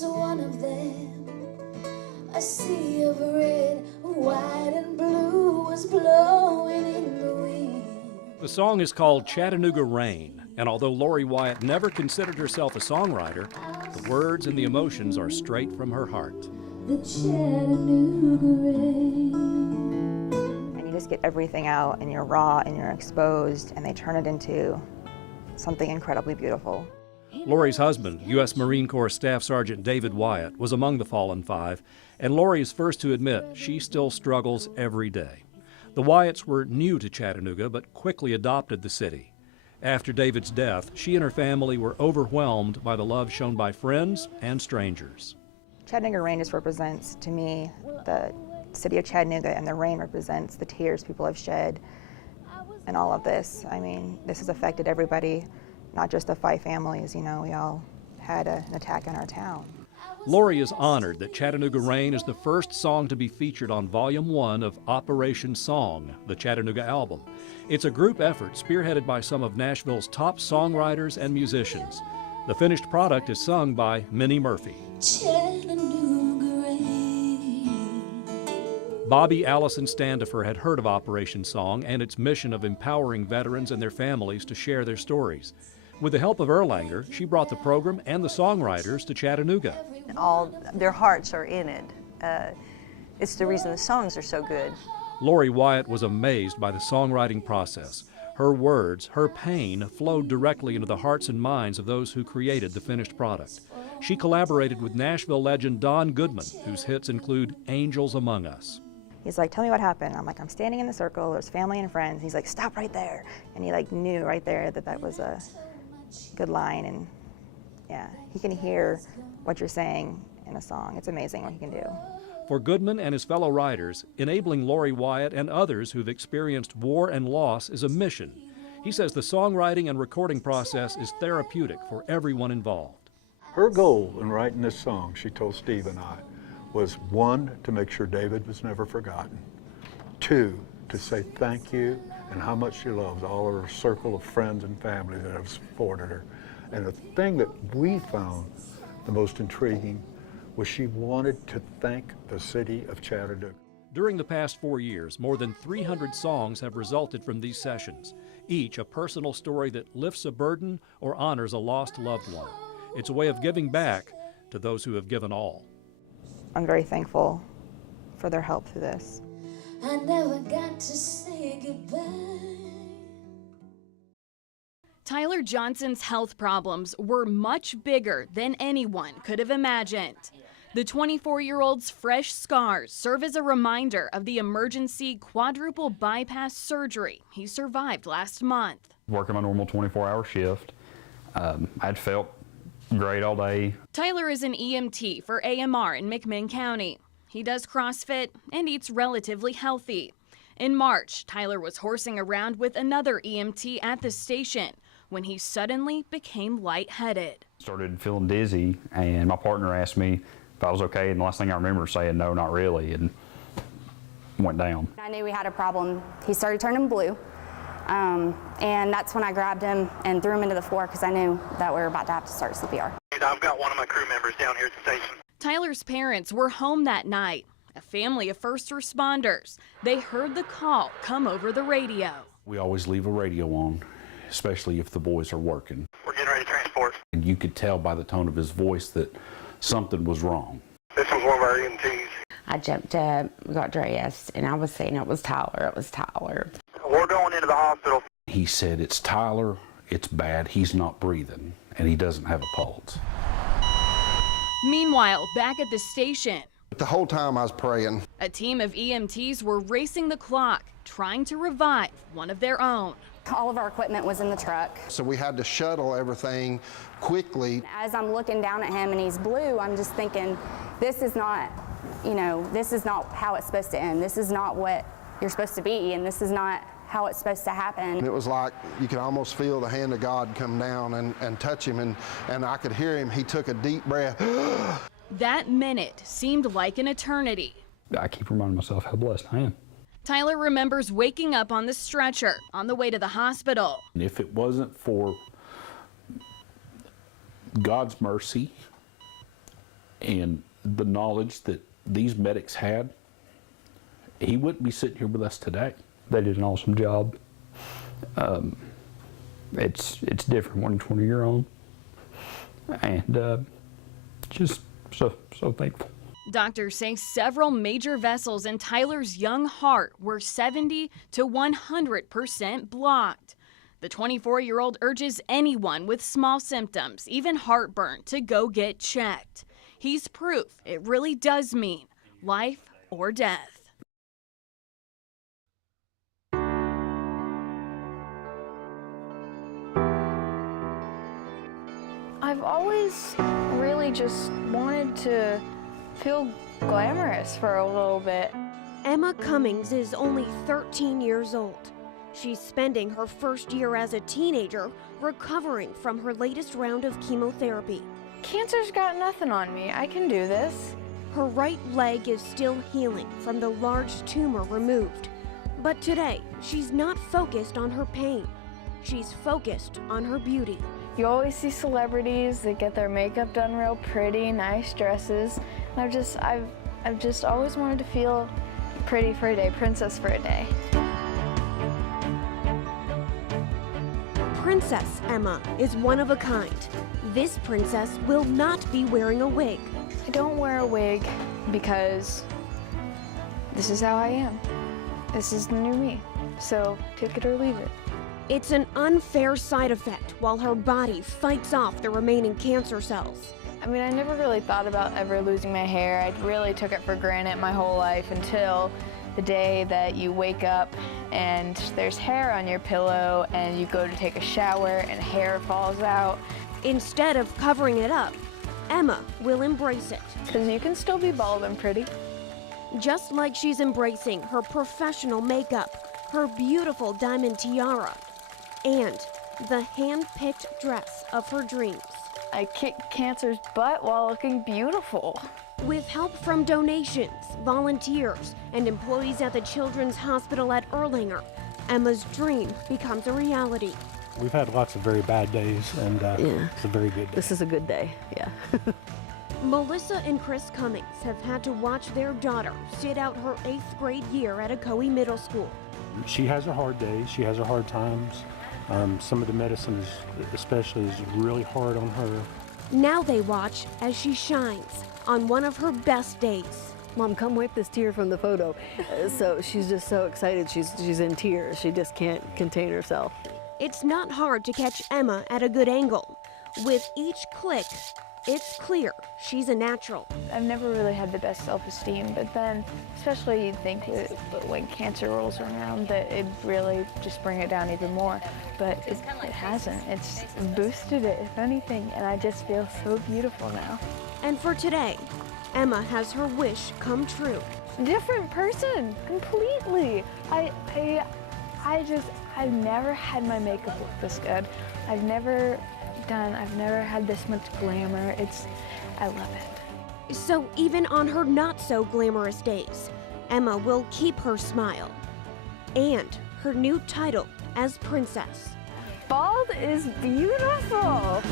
was one of them. A sea of red, white, and blue was blowing in the wind. The song is called Chattanooga Rain, and although Lori Wyatt never considered herself a songwriter, the words and the emotions are straight from her heart. The Chattanooga rain. And you just get everything out, and you're raw and you're exposed, and they turn it into something incredibly beautiful. Lori's husband, U.S. Marine Corps Staff Sergeant David Wyatt, was among the fallen five, and Lori is first to admit she still struggles every day. The Wyatts were new to Chattanooga, but quickly adopted the city. After David's death, she and her family were overwhelmed by the love shown by friends and strangers. Chattanooga Rain just represents, to me, the city of Chattanooga, and the rain represents the tears people have shed and all of this. I mean, this has affected everybody, not just the five families. You know, we all had an attack on our town. Lori is honored that Chattanooga Rain is the first song to be featured on Volume 1 of Operation Song, the Chattanooga album. It's a group effort spearheaded by some of Nashville's top songwriters and musicians. The finished product is sung by Minnie Murphy. Chattanooga rain. Bobby Allison Standifer had heard of Operation Song and its mission of empowering veterans and their families to share their stories. With the help of Erlanger, she brought the program and the songwriters to Chattanooga. All their hearts are in it. It's the reason the songs are so good. Lori Wyatt was amazed by the songwriting process. Her words, her pain, flowed directly into the hearts and minds of those who created the finished product. She collaborated with Nashville legend Don Goodman, whose hits include Angels Among Us. He's like, tell me what happened. I'm like, I'm standing in the circle, there's family and friends. He's like, stop right there. And he like knew right there that that was a good line, and yeah, he can hear what you're saying in a song. It's amazing what he can do. For Goodman and his fellow writers, enabling Lori Wyatt and others who've experienced war and loss is a mission. He says the songwriting and recording process is therapeutic for everyone involved. Her goal in writing this song, she told Steve and I, was 1, to make sure David was never forgotten. 2, to say thank you and how much she loves all of her circle of friends and family that have supported her. And the thing that we found the most intriguing was she wanted to thank the city of Chattanooga. During the past 4 years, more than 300 songs have resulted from these sessions, each a personal story that lifts a burden or honors a lost loved one. It's a way of giving back to those who have given all. I'm very thankful for their help through this. I never got to say goodbye. Tyler Johnson's health problems were much bigger than anyone could have imagined. The 24-year-old's fresh scars serve as a reminder of the emergency quadruple bypass surgery he survived last month. Working my normal 24-hour shift. I'd felt great all day. Tyler is an EMT for AMR in McMinn County. He does CrossFit and eats relatively healthy. In March, Tyler was horsing around with another EMT at the station when he suddenly became lightheaded. Started feeling dizzy, and my partner asked me if I was okay, and the last thing I remember saying, no, not really, and went down. I knew we had a problem. He started turning blue, and that's when I grabbed him and threw him into the floor because I knew that we were about to have to start CPR. I've got one of my crew members down here at the station. Tyler's parents were home that night, a family of first responders. They heard the call come over the radio. We always leave a radio on, especially if the boys are working. We're getting ready to transport. And you could tell by the tone of his voice that something was wrong. This was one of our EMTs. I jumped up, got dressed, and I was saying it was Tyler, it was Tyler. We're going into the hospital. He said, it's Tyler, it's bad, he's not breathing, and he doesn't have a pulse. Meanwhile, back at the station, the whole time I was praying. A team of EMTs were racing the clock, trying to revive one of their own. All of our equipment was in the truck. So we had to shuttle everything quickly. As I'm looking down at him and he's blue, I'm just thinking, this is not, this is not how it's supposed to end. This is not what you're supposed to be, and this is not how it's supposed to happen. It was like you could almost feel the hand of God come down and touch him, and I could hear him. He took a deep breath. That minute seemed like an eternity. I keep reminding myself how blessed I am. Tyler remembers waking up on the stretcher on the way to the hospital. And if it wasn't for God's mercy And the knowledge that these medics had, he wouldn't be sitting here with us today. They did an awesome job. It's different when you're on, and just so thankful. Doctors say several major vessels in Tyler's young heart were 70 to 100% blocked. The 24-year-old urges anyone with small symptoms, even heartburn, to go get checked. He's proof it really does mean life or death. I've always really just wanted to feel glamorous for a little bit. Emma Cummings is only 13 years old. She's spending her first year as a teenager recovering from her latest round of chemotherapy. Cancer's got nothing on me. I can do this. Her right leg is still healing from the large tumor removed. But today, she's not focused on her pain. She's focused on her beauty. You always see celebrities that get their makeup done real pretty, nice dresses. And I've just always wanted to feel pretty for a day, princess for a day. Princess Emma is one of a kind. This princess will not be wearing a wig. I don't wear a wig because this is how I am. This is the new me. So take it or leave it. It's an unfair side effect while her body fights off the remaining cancer cells. I mean, I never really thought about ever losing my hair. I really took it for granted my whole life until the day that you wake up and there's hair on your pillow and you go to take a shower and hair falls out. Instead of covering it up, Emma will embrace it. Because you can still be bald and pretty. Just like she's embracing her professional makeup, her beautiful diamond tiara, and the hand-picked dress of her dreams. I kicked cancer's butt while looking beautiful. With help from donations, volunteers, and employees at the Children's Hospital at Erlanger, Emma's dream becomes a reality. We've had lots of very bad days, and it's a very good day. This is a good day, yeah. Melissa and Chris Cummings have had to watch their daughter sit out her 8th grade year at Ocoee Middle School. She has her hard days, she has her hard times. Some of the medicines especially is really hard on her. Now they watch as she shines on one of her best days. Mom, come wipe this tear from the photo. So she's just so excited, she's in tears. She just can't contain herself. It's not hard to catch Emma at a good angle. With each click, it's clear she's a natural. I've never really had the best self-esteem, but then, especially you'd think that when cancer rolls around that it'd really just bring it down even more. But it hasn't. It's boosted it, if anything, and I just feel so beautiful now. And for today, Emma has her wish come true. Different person, completely. I've never had my makeup look this good. I've never had this much glamour. I love it. So even on her not so glamorous days, Emma will keep her smile and her new title as princess. Bald is beautiful.